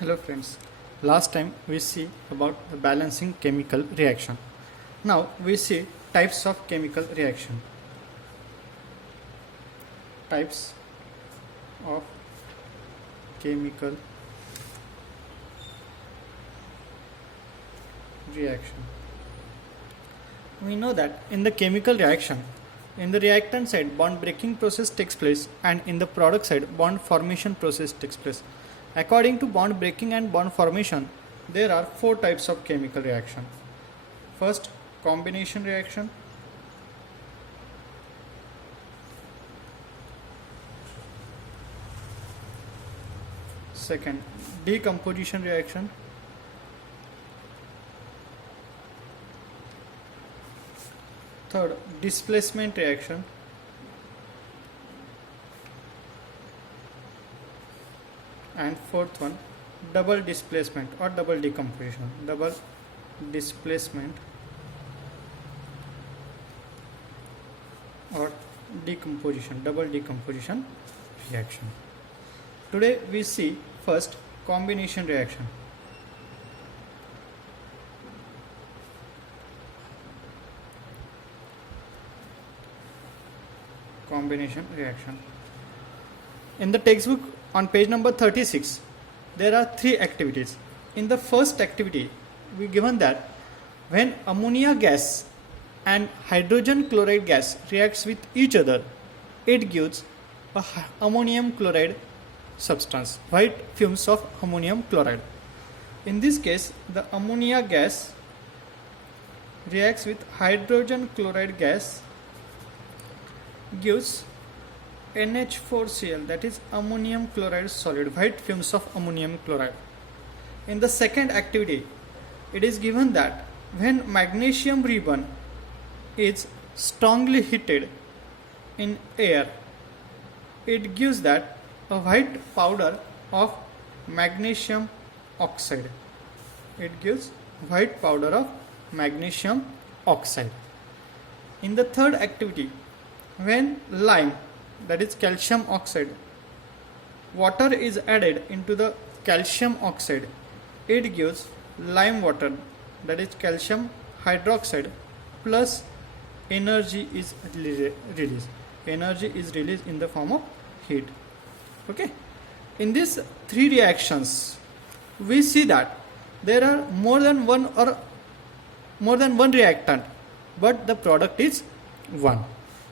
Hello friends, last time we see about the balancing chemical reaction. Now we see types of chemical reaction. Types of chemical reaction. We know that in the chemical reaction, in the reactant side bond breaking process takes place and in the product side bond formation process takes place. According to bond breaking and bond formation, there are four types of chemical reaction. First, combination reaction. Second, decomposition reaction. Third, displacement reaction. And fourth one, double displacement or double decomposition. Double displacement or decomposition, double decomposition reaction. Today we see first combination reaction. Combination reaction. In the textbook on page number 36, there are three activities. In the first activity, we given that when ammonia gas and hydrogen chloride gas reacts with each other, it gives a ammonium chloride substance, white fumes of ammonium chloride. In this case, the ammonia gas reacts with hydrogen chloride gas, gives NH4Cl, that is ammonium chloride solid, white fumes of ammonium chloride. In the second activity, it is given that when magnesium ribbon is strongly heated in air, it gives that a white powder of magnesium oxide. It gives white powder of magnesium oxide. In the third activity, when lime, that is calcium oxide, water is added into the calcium oxide, it gives lime water, that is calcium hydroxide, plus energy is released. Energy is released in the form of heat. Okay. In these three reactions, we see that there are more than one reactant, but the product is one.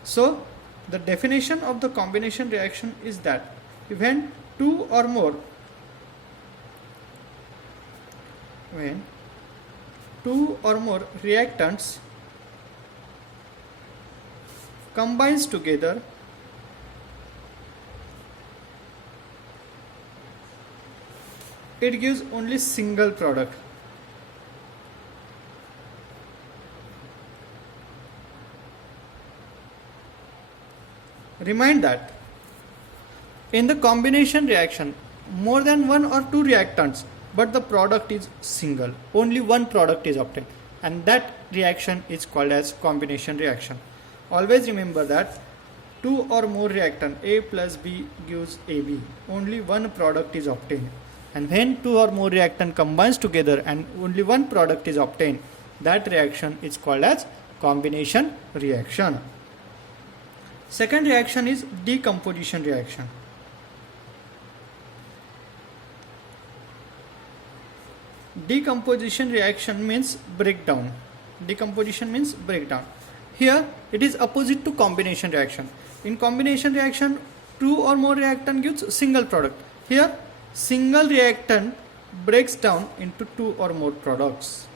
So the definition of the combination reaction is that when two or more reactants combines together, it gives only single product. Remind that in the combination reaction, more than one or two reactants, but the product is single. Only one product is obtained, and that reaction is called as combination reaction. Always remember that two or more reactant A plus B gives AB. Only one product is obtained. And when two or more reactant combines together and only one product is obtained, that reaction is called as combination reaction. Second reaction is decomposition reaction. Decomposition reaction means breakdown. Decomposition means breakdown. Here it is opposite to combination reaction. In combination reaction, two or more reactant gives single product. Here single reactant breaks down into two or more products.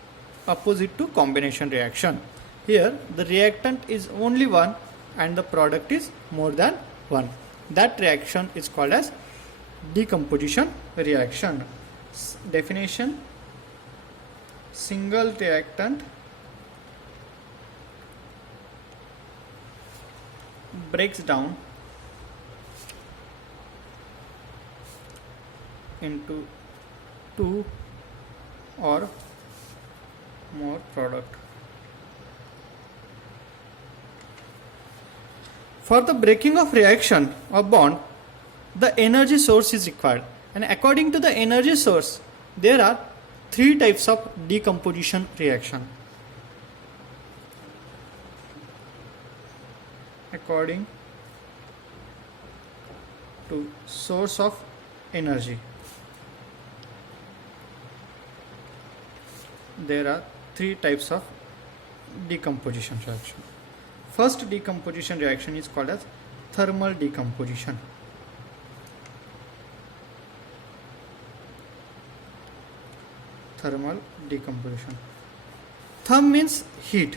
Opposite to combination reaction. Here the reactant is only one and the product is more than one. That reaction is called as decomposition reaction. Definition: single reactant breaks down into two or more product. For the breaking of reaction or bond, the energy source is required, And according to the energy source, there are three types of decomposition reaction. According to source of energy, there are three types of decomposition reaction. First decomposition reaction is called as thermal decomposition. Thermal decomposition. Therm means heat.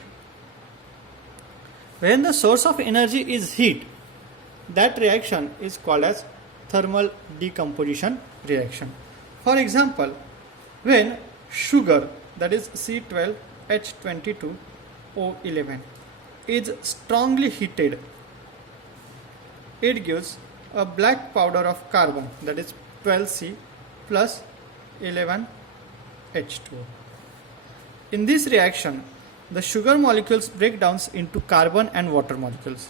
When the source of energy is heat, that reaction is called as thermal decomposition reaction. For example, when sugar, that is C12H22O11, is strongly heated, it gives a black powder of carbon, that is 12C plus 11H2O. In this reaction, the sugar molecules break down into carbon and water molecules,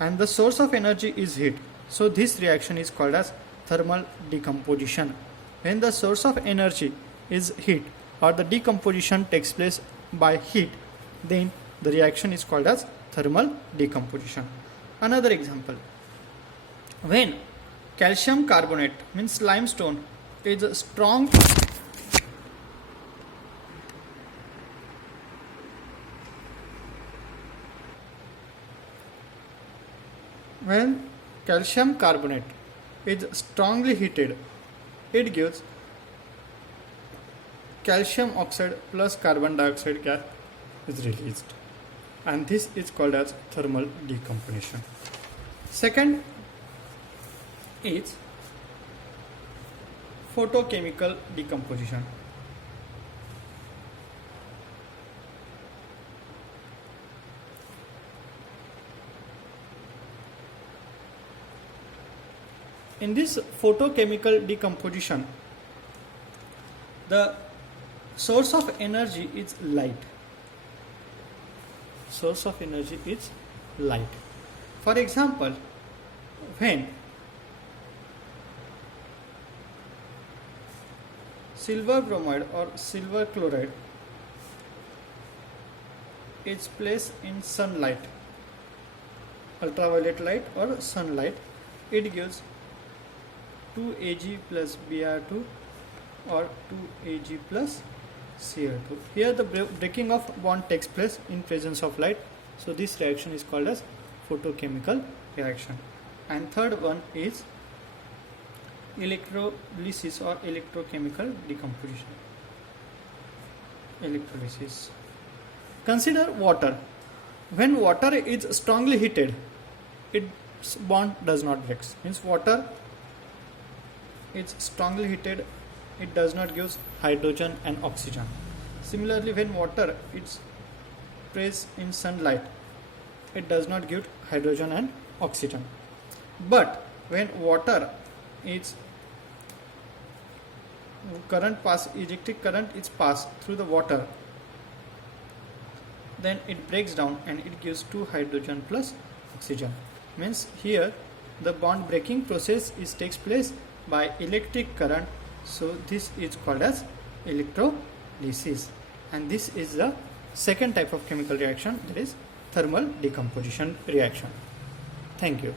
and the source of energy is heat. So this reaction is called as thermal decomposition. When the source of energy is heat, or the decomposition takes place by heat, then the reaction is called as thermal decomposition. Another example, when calcium carbonate means limestone is strong when calcium carbonate is strongly heated, it gives calcium oxide plus carbon dioxide gas is released, and this is called as thermal decomposition. Second is photochemical decomposition. In this photochemical decomposition, the source of energy is light. Source of energy is light. For example, when silver bromide or silver chloride is placed in sunlight, ultraviolet light or sunlight, it gives 2Ag plus Br2 or 2Ag plus Cl2. Here the breaking of bond takes place in presence of light, so this reaction is called as photochemical reaction. And third one is electrolysis or electrochemical decomposition. Electrolysis. Consider water. When water is strongly heated, its bond does not break. Means water is strongly heated, it does not give hydrogen and oxygen. Similarly, when water is placed in sunlight, it does not give hydrogen and oxygen. But when water is electric current is passed through the water, then it breaks down and it gives 2 hydrogen plus oxygen. Means here the bond breaking process takes place by electric current, so this is called as electrolysis. And this is the second type of chemical reaction, that is thermal decomposition reaction. Thank you.